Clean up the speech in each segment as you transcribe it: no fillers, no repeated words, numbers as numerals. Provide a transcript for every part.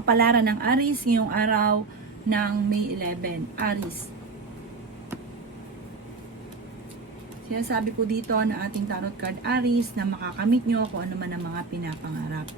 Kapalaran ng Aries ngayong araw ng May 11. Aries. Sinasabi po dito na ating tarot card Aries na makakamit nyo kung ano man ang mga pinapangarap.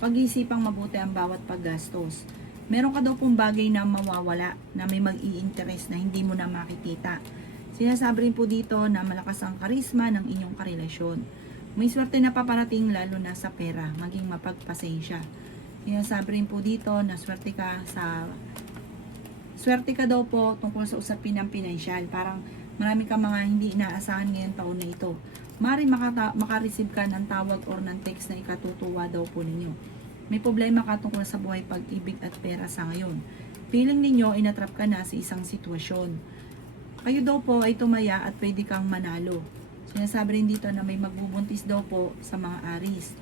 Pag-iisipang mabuti ang bawat paggastos. Meron ka daw pong bagay na mawawala, na may mag-i-interest na hindi mo na makikita. Sinasabi rin po dito na malakas ang karisma ng inyong karelasyon. May swerte na paparating lalo na sa pera, maging mapagpasensya. Sinasabi rin po dito na swerte ka daw po tungkol sa usapin ng pinansyal. Parang marami ka mga hindi inaasahan ngayong taon na ito. Maaaring makareceive ka ng tawag or ng text na ikatutuwa daw po ninyo. May problema ka tungkol sa buhay, pag-ibig at pera sa ngayon. Feeling ninyo, inatrap ka na sa isang sitwasyon. Kayo daw po ay tumaya at pwede kang manalo. Sinasabi rin dito na may magbubuntis daw po sa mga Aries.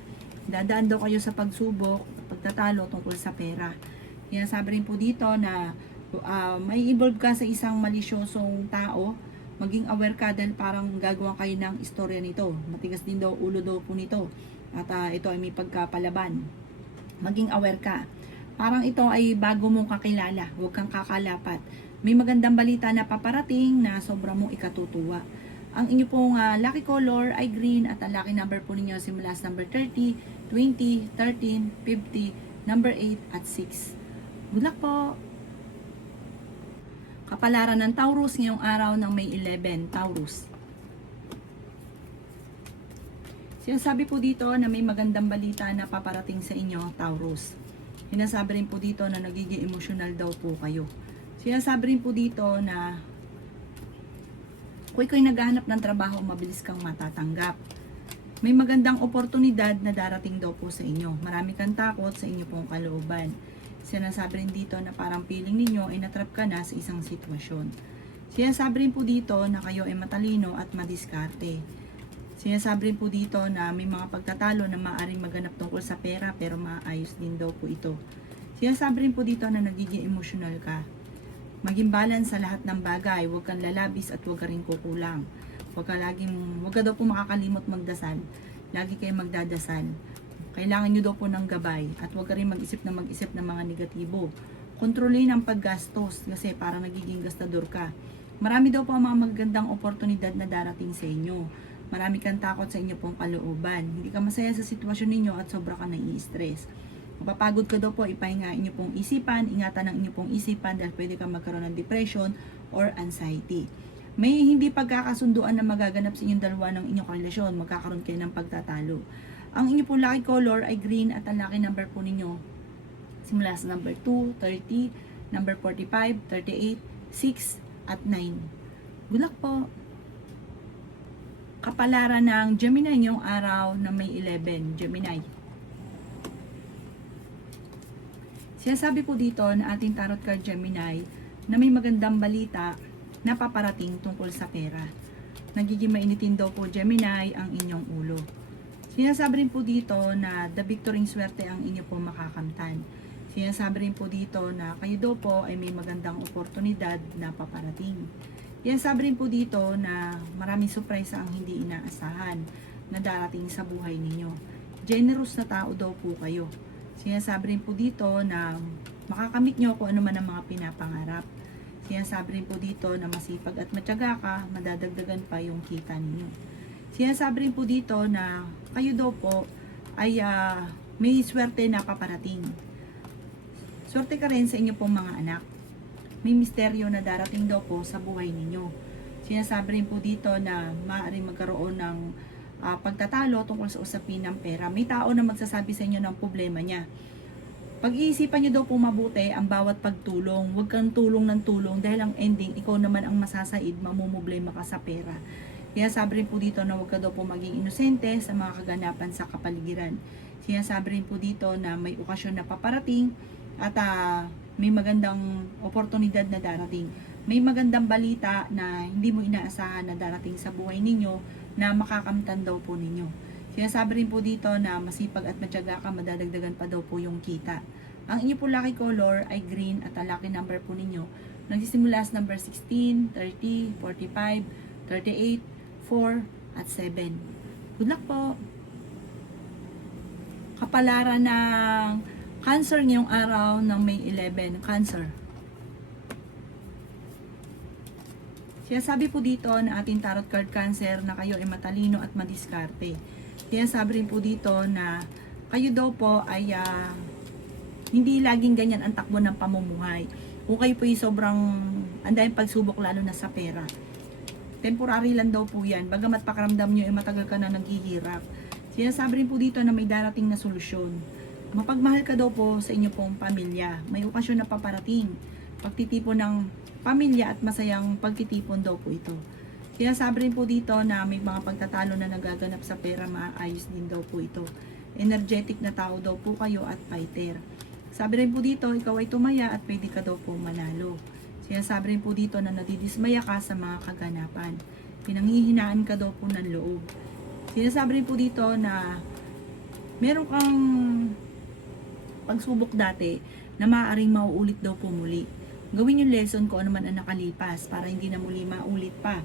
Dadaan daw kayo sa pagsubok, pagtatalo tungkol sa pera. Sinasabi rin po dito na may involve ka sa isang malisyosong tao. Maging aware ka dahil parang gagawa kayo ng istorya nito. Matigas din daw ulo daw po nito. At ito ay may pagkapalaban. Maging aware ka. Parang ito ay bago mong kakilala. Huwag kang kakalapat. May magandang balita na paparating na sobrang mong ikatutuwa. Ang inyo pong lucky color ay green at ang lucky number po ninyo simula sa number 30, 20, 13, 50, number 8 at 6. Good luck po! Kapalaran ng Taurus ngayong araw ng May 11, Taurus. Sinasabi po dito na may magandang balita na paparating sa inyo, Taurus. Sinasabi rin po dito na nagiging emosyonal daw po kayo. Sinasabi rin po dito na kung ikaw'y naghahanap ng trabaho, mabilis kang matatanggap. May magandang oportunidad na darating daw po sa inyo. Marami kang takot sa inyo pong kalooban. Sinasabi rin dito na parang feeling ninyo ay natrap ka na sa isang sitwasyon. Sinasabi rin po dito na kayo ay matalino at madiskarte. Sinasabi rin po dito na may mga pagtatalo na maaaring maganap tungkol sa pera pero maayos din daw po ito. Sinasabi rin po dito na nagiging emosyonal ka. Maging balance sa lahat ng bagay, huwag kang lalabis at huwag ka rin kukulang. Huwag ka daw po makakalimot magdasal. Lagi kayo magdadasal. Kailangan nyo daw po ng gabay at huwag ka rin mag-isip ng mga negatibo. Kontrolin ang paggastos kasi parang nagiging gastador ka. Marami daw po ang mga magandang oportunidad na darating sa inyo. Marami kang takot sa inyo pong kalooban. Hindi ka masaya sa sitwasyon ninyo at sobra ka nai-stress. Mapapagod ka daw po, ipahinga inyo pong isipan, ingatan ang inyo pong isipan dahil pwede kang magkaroon ng depression or anxiety. May hindi pagkakasunduan na magaganap sa inyong dalawa ng inyong relasyon, magkakaroon kayo ng pagtatalo. Ang inyo pong lucky color ay green at ang lucky number po ninyo simula sa number 2, 30, number 45, 38, 6 at 9. Good luck po! Kapalaran ng Gemini ngayong araw na May 11, Gemini. Sinasabi po dito na ating tarot card Gemini na may magandang balita na paparating tungkol sa pera. Nagiging mainitin daw po Gemini ang inyong ulo. Sinasabi rin po dito na the victoring swerte ang inyo po makakamtan. Sinasabi rin po dito na kayo daw po ay may magandang oportunidad na paparating. Sinasabi rin po dito na maraming surprise ang hindi inaasahan na darating sa buhay ninyo. Generous na tao daw po kayo. Sinasabi rin po dito na makakamit nyo kung ano man ang mga pinapangarap. Sinasabi rin po dito na masipag at matyaga ka, madadagdagan pa yung kita ninyo. Sinasabi rin po dito na kayo daw po ay may swerte na paparating. Swerte ka rin sa inyo pong mga anak. May misteryo na darating daw po sa buhay ninyo. Sinasabi rin po dito na maaaring magkaroon ng pagtatalo tungkol sa usapin ng pera. May tao na magsasabi sa inyo ng problema niya. Pag-iisipan nyo daw po mabuti ang bawat pagtulong. Huwag kang tulong ng tulong dahil ang ending, ikaw naman ang masasaid, mamumblema ka sa pera. Kaya sabi rin po dito na huwag ka daw po maging inosente sa mga kaganapan sa kapaligiran. Sinasabi rin po dito na may okasyon na paparating at may magandang oportunidad na darating. May magandang balita na hindi mo inaasahan na darating sa buhay ninyo na makakamtan daw po ninyo. Sinasabi rin po dito na masipag at matyaga ka, madadagdagan pa daw po yung kita. Ang inyo po lucky color ay green at ang lucky number po ninyo nagsisimula sa number 16, 30, 45, 38, 4 at 7. Good luck po! Kapalaran ng Cancer ngayong araw ng May 11. Cancer. Sinasabi po dito na ating tarot card Cancer na kayo ay matalino at madiskarte. Sinasabi rin po dito na kayo daw po ay hindi laging ganyan ang takbo ng pamumuhay. Kung kayo po ay sobrang andayang pagsubok lalo na sa pera. Temporary lang daw po yan. Bagamat pakiramdam nyo ay matagal ka na naghihirap. Sinasabi rin po dito na may darating na solusyon. Mapagmahal ka daw po sa inyo pong pamilya. May okasyon na paparating. Pagtitipon ng pamilya at masayang pagtitipon daw po ito. Sinasabi rin po dito na may mga pagtatalo na nagaganap sa pera, maayos din daw po ito. Energetic na tao daw po kayo at fighter. Sabi rin po dito, ikaw ay tumaya at pwede ka daw po manalo. Sinasabi rin po dito na nadidismaya ka sa mga kaganapan. Pinanghihinaan ka daw po ng loob. Sinasabi rin po dito na meron kang pagsubok dati na maaaring mauulit daw po muli. Gawin yung lesson ko ano man ang nakalipas para hindi na muli maulit pa.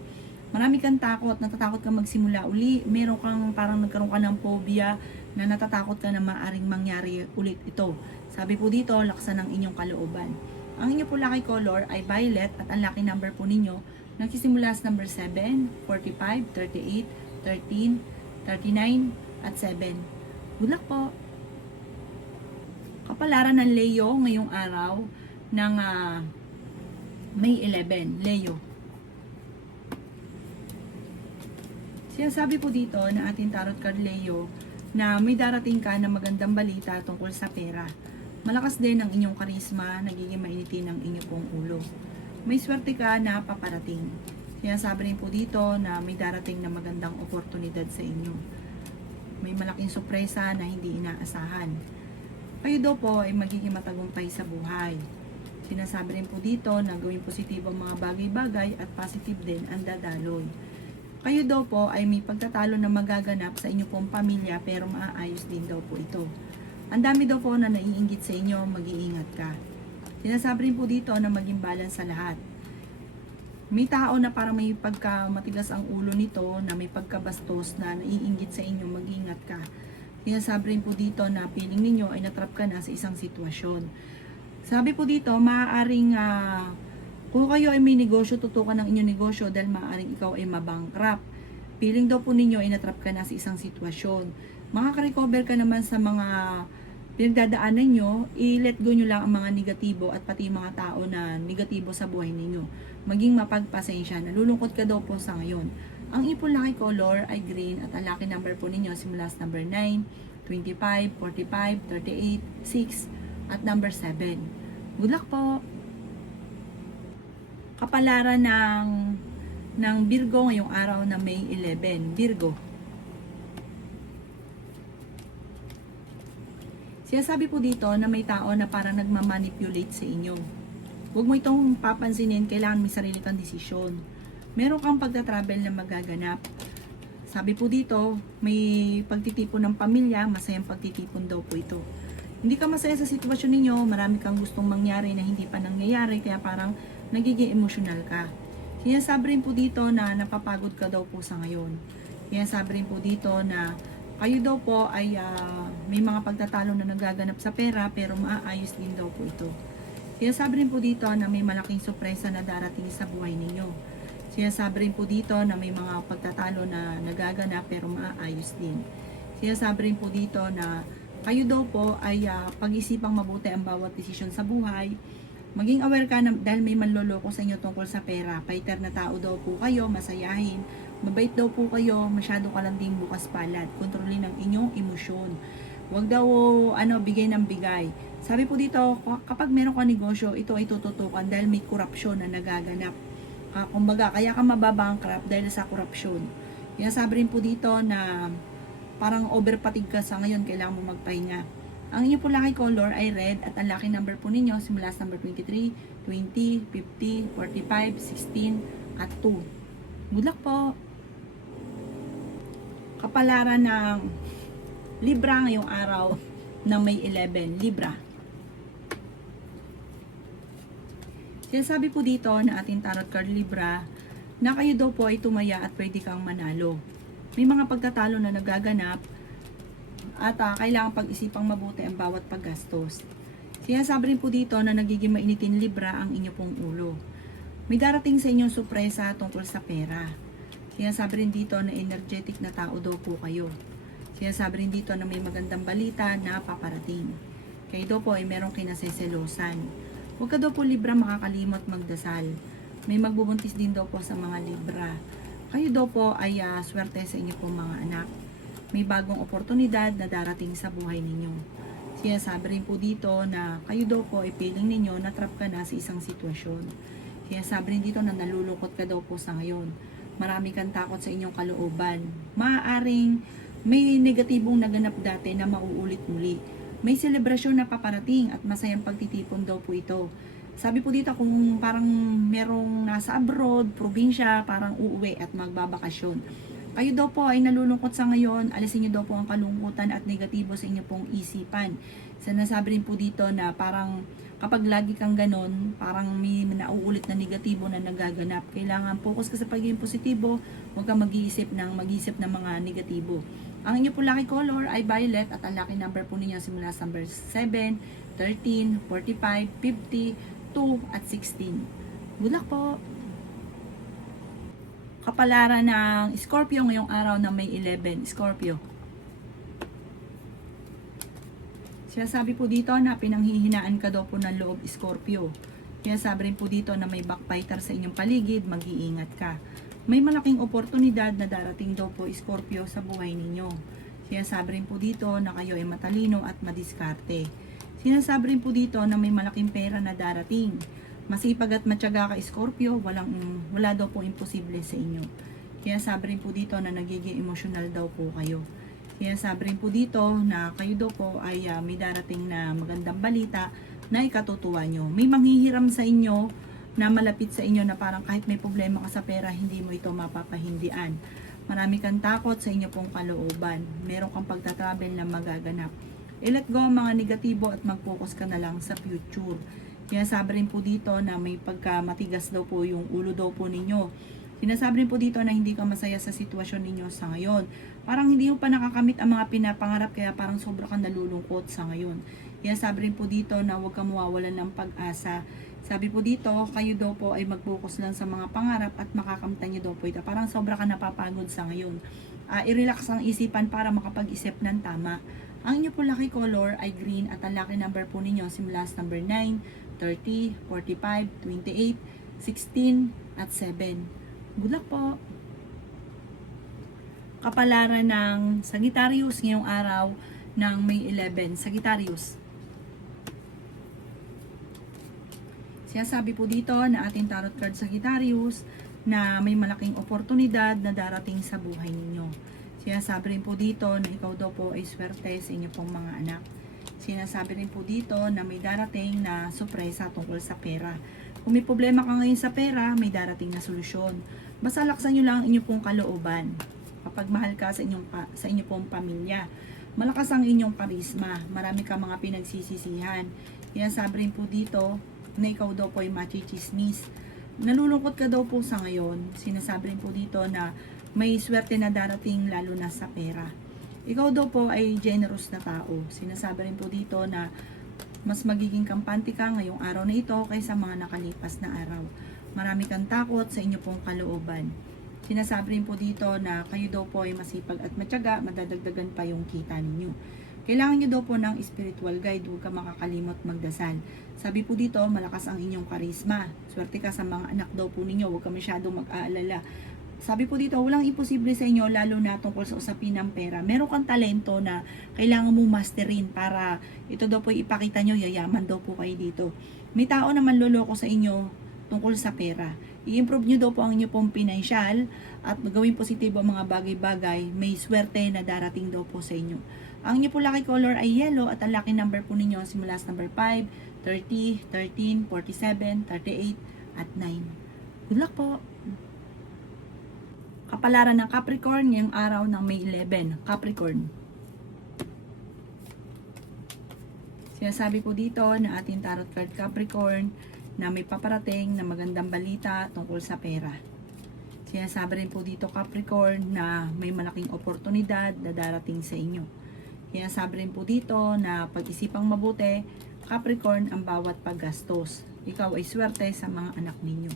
Marami kang takot, natatakot kang magsimula uli. Meron kang parang nagkaroon ka ng phobia na natatakot ka na maaaring mangyari ulit ito. Sabi po dito, laksan ng inyong kalooban. Ang inyo po lucky color ay violet at ang lucky number po ninyo nagsisimula sa number 7, 45, 38, 13, 39, at 7. Good luck po! Kapalaran ng Leo ngayong araw ng May 11, Leo. Sinasabi po dito na ating tarot card Leo na may darating ka na magandang balita tungkol sa pera. Malakas din ang inyong karisma, nagiging mainitin ang inyong pong ulo. May swerte ka na paparating. Sinasabi rin po dito na may darating na magandang oportunidad sa inyo. May malaking sorpresa na hindi inaasahan. Kayo daw po ay magiging matagumpay sa buhay. Sinasabi rin po dito na gawing positibo ang mga bagay-bagay at positive din ang dadaloy. Kayo daw po ay may pagtatalo na magaganap sa inyong pong pamilya pero maaayos din daw po ito. Ang dami daw po na naiinggit sa inyo, mag-iingat ka. Sinasabi rin po dito na maging balance sa lahat. May tao na parang may pagkamatigas ang ulo nito, na may pagkabastos na naiinggit sa inyo, mag-iingat ka. Sinasabi rin po dito na feeling ninyo ay natrap ka na sa isang sitwasyon. Sabi po dito, maaaring kung kayo ay may negosyo, tutukan ng inyong negosyo dahil maaaring ikaw ay mabankrupt. Feeling daw po ninyo ay natrap ka na sa isang sitwasyon. Makaka-recover ka naman sa mga pinagdadaanan nyo, i-let go nyo lang ang mga negatibo at pati mga tao na negatibo sa buhay ninyo. Maging mapagpasensya, nalulungkot ka daw po sa ngayon. Ang ipon lucky color ay green at ang lucky number po ninyo simula sa number 9, 25, 45, 38, 6 at number 7. Good luck po! Kapalaran ng Virgo ngayong araw na May 11. Virgo. Sinasabi po dito na may tao na parang nagmamanipulate sa inyo. Huwag mo itong papansinin, kailangan may sarili kang desisyon. Meron kang pagta-travel na magaganap. Sabi po dito, may pagtitipon ng pamilya, masayang pagtitipon daw po ito. Hindi ka masaya sa sitwasyon ninyo, marami kang gustong mangyari na hindi pa nangyayari, kaya parang nagiging emotional ka. Sinasabi rin po dito na napapagod ka daw po sa ngayon. Sinasabi rin po dito na kayo daw po ay may mga pagtatalo na nagaganap sa pera pero maaayos din daw po ito. Sinasabi rin po dito na may malaking sorpresa na darating sa buhay ninyo. Sinasabi rin po dito na may mga pagtatalo na nagaganap pero maaayos din. Sinasabi rin po dito na kayo daw po ay pag-isipang mabuti ang bawat desisyon sa buhay. Maging aware ka na dahil may manloloko sa inyo tungkol sa pera. Fighter na tao daw po kayo, masayahin. Mabait daw po kayo, masyado ka lang ding bukas palad. Kontrolin ang inyong emosyon. Huwag daw bigay ng bigay. Sabi po dito, kapag meron ka negosyo, ito ay tututukan dahil may korupsyon na nagaganap. Kumbaga, kaya ka mababankrupt dahil sa korupsyon. Sabi rin po dito na parang overpatig ka sa ngayon, kailangan mo magpahinga. Ang inyo po lucky color ay red at ang lucky number po ninyo simula sa number 23, 20, 50, 45, 16 at 2. Good luck po! Kapalaran ng Libra ngayong araw ng May 11, Libra. Sinasabi po dito na ating tarot card Libra na kayo daw po ay tumaya at pwede kang manalo. May mga pagtatalo na nagaganap At kailangan pag-isipang mabuti ang bawat paggastos. Sinasabi rin po dito na nagiging mainitin libra ang inyo pong ulo. May darating sa inyong sorpresa tungkol sa pera. Sinasabi rin dito na energetic na tao daw po kayo. Sinasabi rin dito na may magandang balita na paparating. Kayo daw po ay merong kinaseselosan. Huwag ka daw po libra makakalimot magdasal. May magbubuntis din daw po sa mga libra. Kayo daw po ay swerte sa inyo pong mga anak. May bagong oportunidad na darating sa buhay ninyo. Sinasabi rin po dito na kayo daw po ay feeling ninyo na trap ka na sa isang sitwasyon. Sinasabi rin dito na nalulungkot ka daw po sa ngayon. Marami kang takot sa inyong kalooban. Maaaring may negatibong naganap dati na mauulit muli. May selebrasyon na paparating at masayang pagtitipon daw po ito. Sabi po dito kung parang merong nasa abroad, probinsya, parang uuwi at magbabakasyon. Kayo daw po ay nalulungkot sa ngayon, alisin niyo daw po ang kalungkutan at negatibo sa inyo pong isipan. Sinasabi rin po dito na parang kapag lagi kang ganon, parang may nauulit na negatibo na nagaganap. Kailangan focus ka sa pagiging positibo, huwag kang mag-iisip ng mga negatibo. Ang inyo po lucky color ay violet at ang lucky number po ninyo simula sa number 7, 13, 45, 50, 2 at 16. Good luck po! Kapalaran ng Scorpio ngayong araw na May 11. Scorpio. Sinasabi po dito na pinanghihinaan ka daw po ng loob, Scorpio. Sinasabi rin po dito na may backbiter sa inyong paligid, mag-iingat ka. May malaking oportunidad na darating daw po, Scorpio, sa buhay ninyo. Sinasabi rin po dito na kayo ay matalino at madiskarte. Sinasabi rin po dito na may malaking pera na darating. Masipag at matyaga ka, Scorpio, wala daw po imposible sa inyo. Sinasabi rin po dito na nagiging emosyonal daw po kayo. Sinasabi rin po dito na kayo daw po ay may darating na magandang balita na ikatutuwa nyo. May manghihiram sa inyo na malapit sa inyo na parang kahit may problema ka sa pera, hindi mo ito mapapahindian. Marami kang takot sa inyo pong kalooban. Meron kang pagtatravel na magaganap. I-let go ang mga negatibo at mag-focus ka na lang sa future. Sinasabi rin po dito na may pagkamatigas daw po yung ulo daw po ninyo. Sinasabi rin po dito na hindi ka masaya sa sitwasyon ninyo sa ngayon. Parang hindi mo pa nakakamit ang mga pinapangarap kaya parang sobra kang nalulungkot sa ngayon. Sinasabi rin po dito na huwag kang mawawalan ng pag-asa. Sabi po dito, kayo daw po ay mag-focus lang sa mga pangarap at makakamtan nyo daw po ito. Parang sobra ka napapagod sa ngayon. I-relax ang isipan para makapag-isip ng tama. Ang inyo po lucky color ay green at ang lucky number po ninyo simula sa number 9, 30, 45, 28, 16, at 7. Good luck po! Kapalaran ng Sagittarius ngayong araw ng May 11. Sagittarius. Sinasabi po dito na ating tarot card Sagittarius na may malaking oportunidad na darating sa buhay ninyo. Sinasabi rin po dito na ikaw daw po ay swerte sa inyo pong mga anak. Sinasabi rin po dito na may darating na sorpresa tungkol sa pera. Kung may problema ka ngayon sa pera, may darating na solusyon. Basta laksan nyo lang ang inyong pong kalooban. Kapag mahal ka sa inyong pong pamilya, malakas ang inyong karisma. Marami ka mga pinagsisisihan. Sinasabi rin po dito na ikaw daw po ay machichismis. Nalulungkot ka daw po sa ngayon. Sinasabi rin po dito na may swerte na darating lalo na sa pera. Ikaw daw po ay generous na tao. Sinasabi rin po dito na mas magiging kampante ka ngayong araw na ito kaysa mga nakalipas na araw. Marami kang takot sa inyo pong kalooban. Sinasabi rin po dito na kayo daw po ay masipag at matyaga, madadagdagan pa yung kita ninyo. Kailangan nyo daw po ng spiritual guide, huwag ka makakalimot magdasal. Sabi po dito, malakas ang inyong karisma. Swerte ka sa mga anak daw po ninyo, huwag ka masyadong mag-aalala. Sabi po dito, walang imposible sa inyo, lalo na tungkol sa usapin ng pera. Meron kang talento na kailangan mo masterin para ito daw po ipakita nyo, yayaman daw po kayo dito. May tao naman loloko sa inyo tungkol sa pera. I-improve nyo daw po ang inyo pong pinansyal at gawin positibo ang mga bagay-bagay. May swerte na darating daw po sa inyo. Ang inyo po lucky color ay yellow at ang lucky number po ninyo simula sa number 5, 30, 13, 47, 38, at 9. Good luck po! Kapalaran ng Capricorn ngayong araw ng May 11. Capricorn. Sinasabi po dito na ating tarot card Capricorn na may paparating na magandang balita tungkol sa pera. Sinasabi rin po dito Capricorn na may malaking oportunidad na darating sa inyo. Sinasabi rin po dito na pag-isipang mabuti, Capricorn, ang bawat paggastos. Ikaw ay swerte sa mga anak ninyo.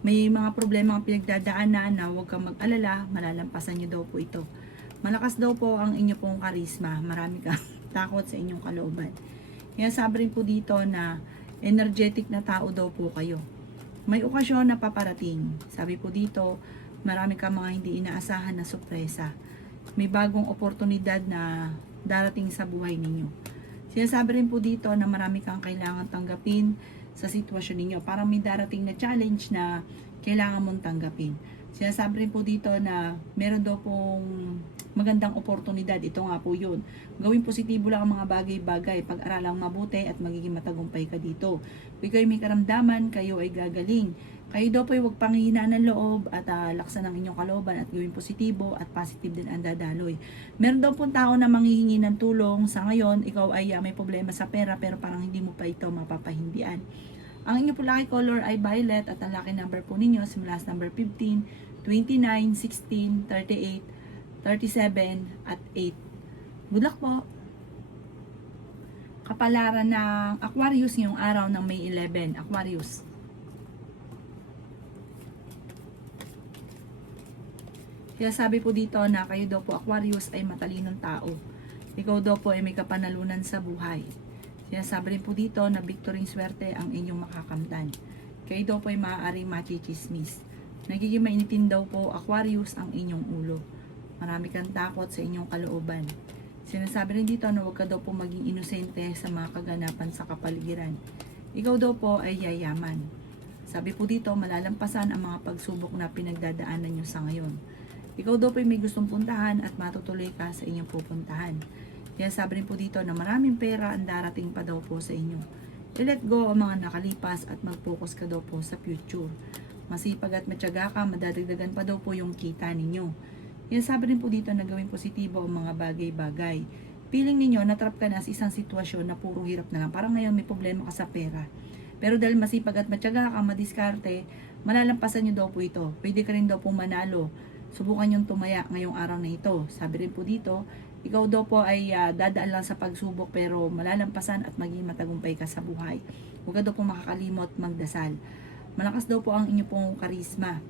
May mga problema ang pinagdadaanan na huwag kang mag-alala, malalampasan nyo daw po ito. Malakas daw po ang inyo pong karisma, marami kang takot sa inyong kalooban. Sabi rin po dito na energetic na tao daw po kayo. May okasyon na paparating. Sabi po dito, marami kang mga hindi inaasahan na sorpresa. May bagong oportunidad na darating sa buhay ninyo. Sinasabi rin po dito na marami kang kailangan tanggapin sa sitwasyon ninyo. Parang may darating na challenge na kailangan mong tanggapin. Sinasabi rin po dito na meron daw pong magandang oportunidad. Ito nga po yun. Gawing positibo lang ang mga bagay-bagay. Pag-aralang mabuti at magiging matagumpay ka dito. Kung kayo may karamdaman, kayo ay gagaling. Kayo daw po ay huwag panghihinaan ng loob at laksan ang inyong kalooban at gawing positibo at positive din ang dadaloy. Meron daw pong tao na manghihingi ng tulong. Sa ngayon, ikaw ay may problema sa pera pero parang hindi mo pa ito mapapahindian. Ang inyong po lucky color ay violet at ang lucky number po ninyo simula sa number 15, 29, 16, 38, 37, at 8. Good luck po! Kapalaran ng Aquarius ngayong araw ng May 11. Aquarius. Kaya sabi po dito na kayo daw po Aquarius ay matalinong tao. Ikaw daw po ay may kapanalunan sa buhay. Sinasabi rin po dito na victory swerte ang inyong makakamtan. Kayo daw po ay maaaring machichismis. Nagiging mainitin daw po Aquarius ang inyong ulo. Marami kang takot sa inyong kalooban. Sinasabi rin dito na huwag ka daw po maging inosente sa mga kaganapan sa kapaligiran. Ikaw daw po ay yayaman. Sabi po dito malalampasan ang mga pagsubok na pinagdadaanan nyo sa ngayon. Ikaw daw po ay may gustong puntahan at matutuloy ka sa inyong pupuntahan. Kaya sabi rin po dito na maraming pera ang darating pa daw po sa inyo. I-let go ang mga nakalipas at mag-focus ka daw po sa future. Masipag at matyaga ka, madadagdagan pa daw po yung kita ninyo. Kaya sabi rin po dito na gawing positibo ang mga bagay-bagay. Feeling ninyo, natrap ka na sa isang sitwasyon na puro hirap na lang. Parang ngayon may problema ka sa pera. Pero dahil masipag at matyaga ka, madiskarte, malalampasan nyo daw po ito. Pwede ka rin daw po manalo. Subukan yung tumaya ngayong araw na ito. Sabi rin po dito, ikaw daw po ay dadaan lang sa pagsubok pero malalampasan at maging matagumpay ka sa buhay. Huwag ka daw po makakalimot magdasal. Malakas daw po ang inyo pong karisma.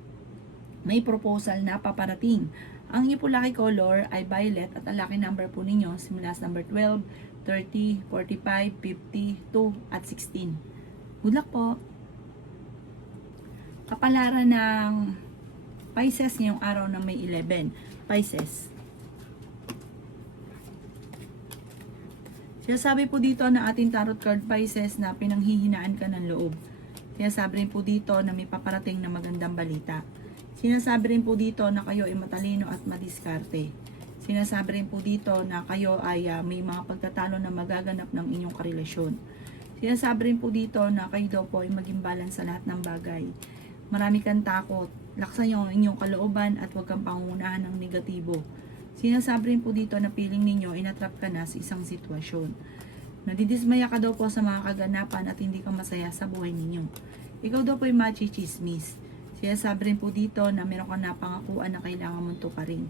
May proposal na paparating. Ang inyo po lucky color ay violet at ang lucky number po ninyo simula sa number 12, 30, 45, 52 at 16. Good luck po! Kapalaran ng Pisces ngayong araw ng May 11. Pisces. Sinasabi po dito na ating tarot card Pisces na pinanghihinaan ka ng loob. Sinasabi rin po dito na may paparating na magandang balita. Sinasabi rin po dito na kayo ay matalino at madiskarte. Sinasabi rin po dito na kayo ay may mga pagtatalo na magaganap ng inyong karelasyon. Sinasabi rin po dito na kayo daw po ay maging balance sa lahat ng bagay. Marami kang takot. Laksan yung inyong kalooban at huwag kang pangunahan ng negatibo. Sinasabi rin po dito na feeling ninyo inatrap ka na sa isang sitwasyon. Nadidismaya ka daw po sa mga kaganapan at hindi ka masaya sa buhay ninyo. Ikaw daw po ay machichismis. Sinasabi rin po dito na meron ka napangakuan na kailangan mong tuparin.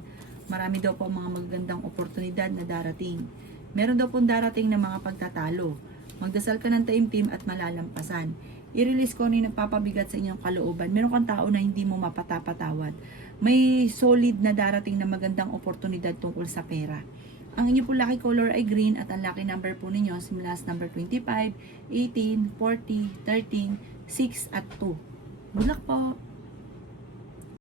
Marami daw po mga magagandang oportunidad na darating. Meron daw po darating na mga pagtatalo. Magdasal ka ng taimtim at malalampasan. I-release ko yung nagpapabigat sa inyong kalooban. Meron kang tao na hindi mo mapatapatawad. May solid na darating na magandang oportunidad tungkol sa pera. Ang inyo po lucky color ay green at ang lucky number po ninyo simula sa number 25, 18, 40, 13, 6 at 2. Good luck po!